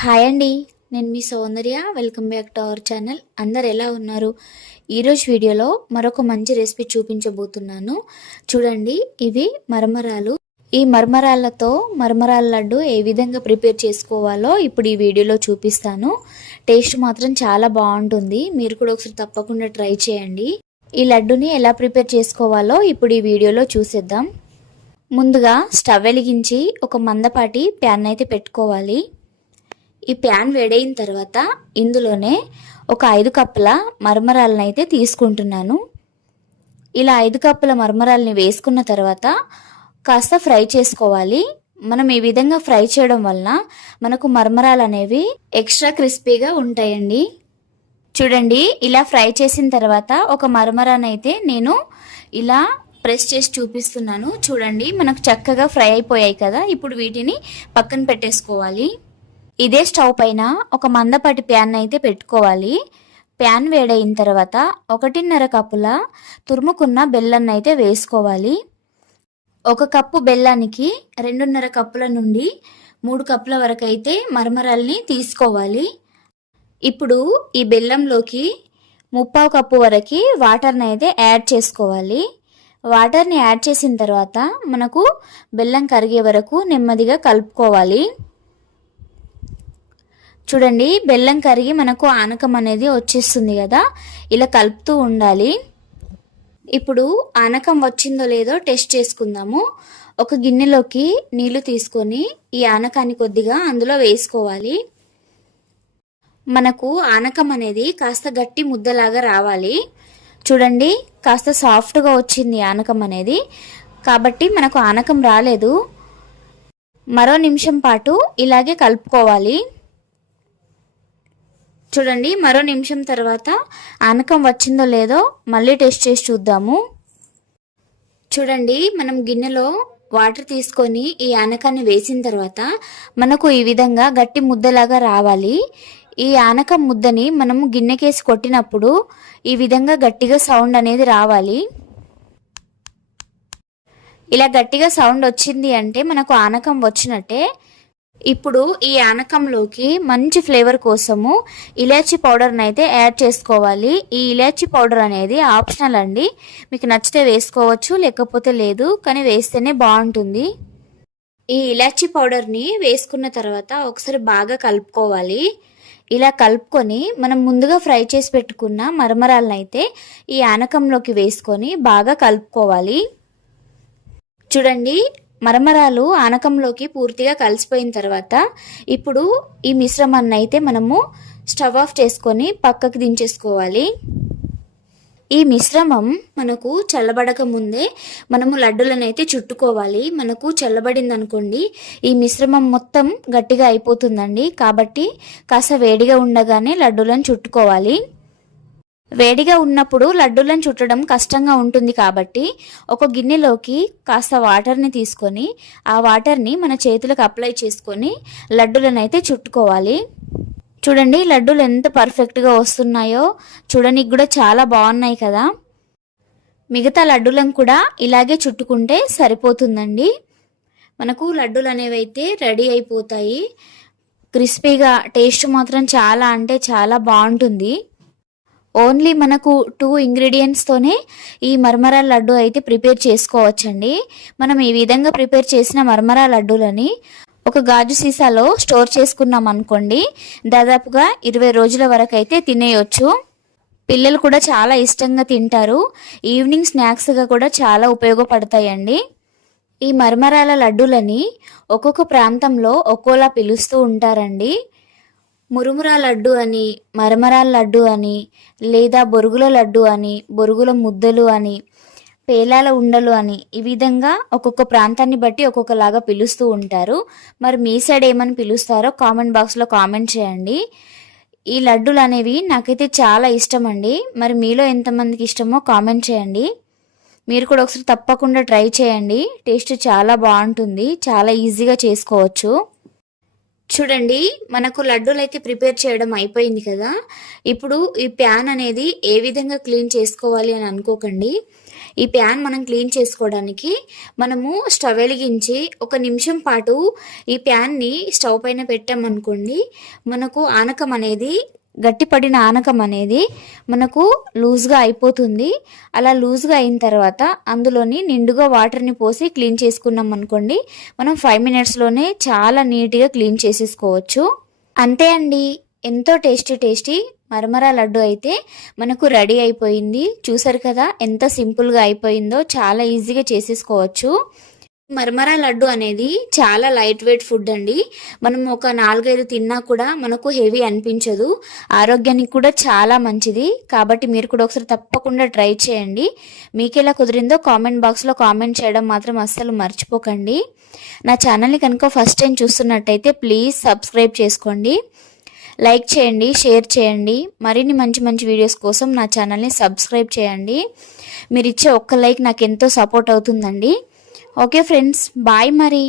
Hi అండి. నేను మీ Soundarya. Welcome back to our channel. అందరు ఎలా ఉన్నారు? ఈరోజు వీడియోలో మరొక మంచి రెసిపీ చూపించబోతున్నాను. చూడండి ఇవి మరమరాలు. ఈ మరమరాలతో మరమరాల లడ్డు ఏ విధంగా ప్రిపేర్ చేసుకోవాలో ఇప్పుడు ఈ వీడియోలో చూపిస్తాను. టేస్ట్ మాత్రం చాలా బాగుంటుంది. మీరు కూడా ఒకసారి తప్పకుండా ట్రై చేయండి. ఈ లడ్డుని ఎలా ప్రిపేర్ చేసుకోవాలో ఇప్పుడు ఈ వీడియోలో చూసేద్దాం. ముందుగా స్టవ్ వెలిగించి ఒక మందపాటి ప్యాన్ అయితే పెట్టుకోవాలి. ఈ ప్యాన్ వేడైన తర్వాత ఇందులోనే ఒక ఐదు కప్పుల మరమరాలను అయితే తీసుకుంటున్నాను. ఇలా ఐదు కప్పుల మరమరాలని వేసుకున్న తర్వాత కాస్త ఫ్రై చేసుకోవాలి. మనం ఈ విధంగా ఫ్రై చేయడం వలన మనకు మరమరాలు అనేవి ఎక్స్ట్రా క్రిస్పీగా ఉంటాయండి. చూడండి ఇలా ఫ్రై చేసిన తర్వాత ఒక మరమరానైతే నేను ఇలా ప్రెస్ చేసి చూపిస్తున్నాను. చూడండి మనకు చక్కగా ఫ్రై అయిపోయాయి కదా. ఇప్పుడు వీటిని పక్కన పెట్టేసుకోవాలి. ఇదే స్టవ్ పైన ఒక మందపాటి ప్యాన్ అయితే పెట్టుకోవాలి. ప్యాన్ వేడైన తర్వాత ఒకటిన్నర కప్పుల తురుముకున్న బెల్లాన్ని అయితే వేసుకోవాలి. ఒక కప్పు బెల్లానికి రెండున్నర కప్పుల నుండి మూడు కప్పుల వరకు అయితే మరమరాల్ని తీసుకోవాలి. ఇప్పుడు ఈ బెల్లంలోకి ముప్పావు కప్పు వరకు వాటర్ని అయితే యాడ్ చేసుకోవాలి. వాటర్ని యాడ్ చేసిన తర్వాత మనకు బెల్లం కరిగే వరకు నెమ్మదిగా కలుపుకోవాలి. చూడండి బెల్లం కరిగి మనకు ఆనకం అనేది వచ్చేస్తుంది కదా? ఇలా కలుపుతూ ఉండాలి. ఇప్పుడు ఆనకం వచ్చిందో లేదో టెస్ట్ చేసుకుందాము. ఒక గిన్నెలోకి నీళ్ళు తీసుకొని ఈ ఆనకాన్ని కొద్దిగా అందులో వేసుకోవాలి. మనకు ఆనకం అనేది కాస్త గట్టి ముద్దలాగా రావాలి. చూడండి కాస్త సాఫ్ట్గా వచ్చింది ఆనకం అనేది. కాబట్టి మనకు ఆనకం రాలేదు. మరో నిమిషం పాటు ఇలాగే కలుపుకోవాలి. చూడండి మరో నిమిషం తర్వాత ఆనకం వచ్చిందో లేదో మళ్ళీ టెస్ట్ చేసి చూద్దాము. చూడండి మనం గిన్నెలో వాటర్ తీసుకొని ఈ ఆనకాన్ని వేసిన తర్వాత మనకు ఈ విధంగా గట్టి ముద్దలాగా రావాలి. ఈ ఆనకం ముద్దని మనము గిన్నెకేసి కొట్టినప్పుడు ఈ విధంగా గట్టిగా సౌండ్ అనేది రావాలి. ఇలా గట్టిగా సౌండ్ వచ్చింది అంటే మనకు ఆనకం వచ్చినట్టే ఇప్పుడు ఈ ఆనకంలోకి మంచి ఫ్లేవర్ కోసము ఇలాచీ పౌడర్ని అయితే యాడ్ చేసుకోవాలి. ఈ ఇలాచీ పౌడర్ అనేది ఆప్షనల్ అండి. మీకు నచ్చితే వేసుకోవచ్చు లేకపోతే లేదు కానీ వేస్తేనే బాగుంటుంది. ఈ ఇలాచీ పౌడర్ని వేసుకున్న తర్వాత ఒకసారి బాగా కలుపుకోవాలి. ఇలా కలుపుకొని మనం ముందుగా ఫ్రై చేసి పెట్టుకున్న మరమరాలను అయితే ఈ ఆనకంలోకి వేసుకొని బాగా కలుపుకోవాలి. చూడండి మరమరాలు ఆనకంలోకి పూర్తిగా కలిసిపోయిన తర్వాత ఇప్పుడు ఈ మిశ్రమాన్ని అయితే మనము స్టవ్ ఆఫ్ చేసుకొని పక్కకు దించేసుకోవాలి. ఈ మిశ్రమం మనకు చల్లబడక ముందే మనము లడ్డులను అయితే చుట్టుకోవాలి. మనకు చల్లబడింది అనుకోండి ఈ మిశ్రమం మొత్తం గట్టిగా అయిపోతుందండి. కాబట్టి కాస్త వేడిగా ఉండగానే లడ్డులను చుట్టుకోవాలి. వేడిగా ఉన్నప్పుడు లడ్డూలను చుట్టడం కష్టంగా ఉంటుంది కాబట్టి ఒక గిన్నెలోకి కాస్త వాటర్ని తీసుకొని ఆ వాటర్ని మన చేతులకు అప్లై చేసుకొని లడ్డూలను అయితే చుట్టుకోవాలి. చూడండి లడ్డూలు ఎంత పర్ఫెక్ట్గా వస్తున్నాయో. చూడనికి కూడా చాలా బాగున్నాయి కదా. మిగతా లడ్డూలను కూడా ఇలాగే చుట్టుకుంటే సరిపోతుందండి. మనకు లడ్డూలు అనేవి అయితే రెడీ అయిపోతాయి. క్రిస్పీగా టేస్ట్ మాత్రం చాలా అంటే చాలా బాగుంటుంది. ఓన్లీ మనకు టూ ఇంగ్రీడియంట్స్తోనే ఈ మర్మరా లడ్డు అయితే ప్రిపేర్ చేసుకోవచ్చండి. మనం ఈ విధంగా ప్రిపేర్ చేసిన మర్మరా లడ్డూలని ఒక గాజు సీసాలో స్టోర్ చేసుకున్నాం అనుకోండి దాదాపుగా ఇరవై రోజుల వరకు అయితే తినేయొచ్చు. పిల్లలు కూడా చాలా ఇష్టంగా తింటారు. ఈవినింగ్ స్నాక్స్గా కూడా చాలా ఉపయోగపడతాయండి. ఈ మర్మరాల లడ్డూలని ఒక్కొక్క ప్రాంతంలో ఒక్కోలా పిలుస్తూ ఉంటారండి. మురుమురా లడ్డు అని మరమరాల లడ్డు అని లేదా బొరుగుల లడ్డు అని బొరుగుల ముద్దలు అని పేలాల ఉండలు అని ఈ విధంగా ఒక్కొక్క ప్రాంతాన్ని బట్టి ఒక్కొక్కలాగా పిలుస్తూ ఉంటారు. మరి మీ సైడ్ ఏమని పిలుస్తారో కామెంట్ బాక్స్లో కామెంట్ చేయండి. ఈ లడ్డులు అనేవి నాకైతే చాలా ఇష్టం అండి మరి మీలో ఎంతమందికి ఇష్టమో కామెంట్ చేయండి. మీరు కూడా ఒకసారి తప్పకుండా ట్రై చేయండి. టేస్ట్ చాలా బాగుంటుంది. చాలా ఈజీగా చేసుకోవచ్చు. చూడండి మనకు లడ్డూలు అయితే ప్రిపేర్ చేయడం అయిపోయింది కదా. ఇప్పుడు ఈ ప్యాన్ అనేది ఏ విధంగా క్లీన్ చేసుకోవాలి అని అనుకోకండి. ఈ ప్యాన్ మనం క్లీన్ చేసుకోవడానికి మనము స్టవ్ వెలిగించి ఒక నిమిషం పాటు ఈ ప్యాన్ని స్టవ్ పైన పెట్టామనుకోండి మనకు ఆనకం అనేది గట్టిపడిన ఆనకం అనేది మనకు లూజ్గా అయిపోతుంది. అలా లూజ్గా అయిన తర్వాత అందులోని నిండుగా వాటర్ని పోసి క్లీన్ చేసుకున్నాం అనుకోండి మనం ఫైవ్ మినిట్స్లోనే చాలా నీట్గా క్లీన్ చేసేసుకోవచ్చు. అంతే అండి. ఎంతో టేస్టీ టేస్టీ మరమరా లడ్డు అయితే మనకు రెడీ అయిపోయింది. చూసారు కదా ఎంత సింపుల్గా అయిపోయిందో చాలా ఈజీగా చేసేసుకోవచ్చు. మరమరా లడ్డు అనేది చాలా లైట్ వెయిట్ ఫుడ్ అండి. మనం ఒక నాలుగైదు తిన్నా కూడా మనకు హెవీ అనిపించదు. ఆరోగ్యానికి కూడా చాలా మంచిది. కాబట్టి మీరు కూడా ఒకసారి తప్పకుండా ట్రై చేయండి. మీకు ఎలా కుదిరిందో కామెంట్ బాక్స్లో కామెంట్ చేయడం మాత్రం అస్సలు మర్చిపోకండి. నా ఛానల్ని కనుక ఫస్ట్ టైం చూస్తున్నట్టయితే ప్లీజ్ సబ్స్క్రైబ్ చేసుకోండి. లైక్ చేయండి షేర్ చేయండి. మరిన్ని మంచి మంచి వీడియోస్ కోసం నా ఛానల్ని సబ్స్క్రైబ్ చేయండి. మీరు ఇచ్చే ఒక్క లైక్ నాకు ఎంతో సపోర్ట్ అవుతుందండి. ఓకే ఫ్రెండ్స్ బాయ్ మరి.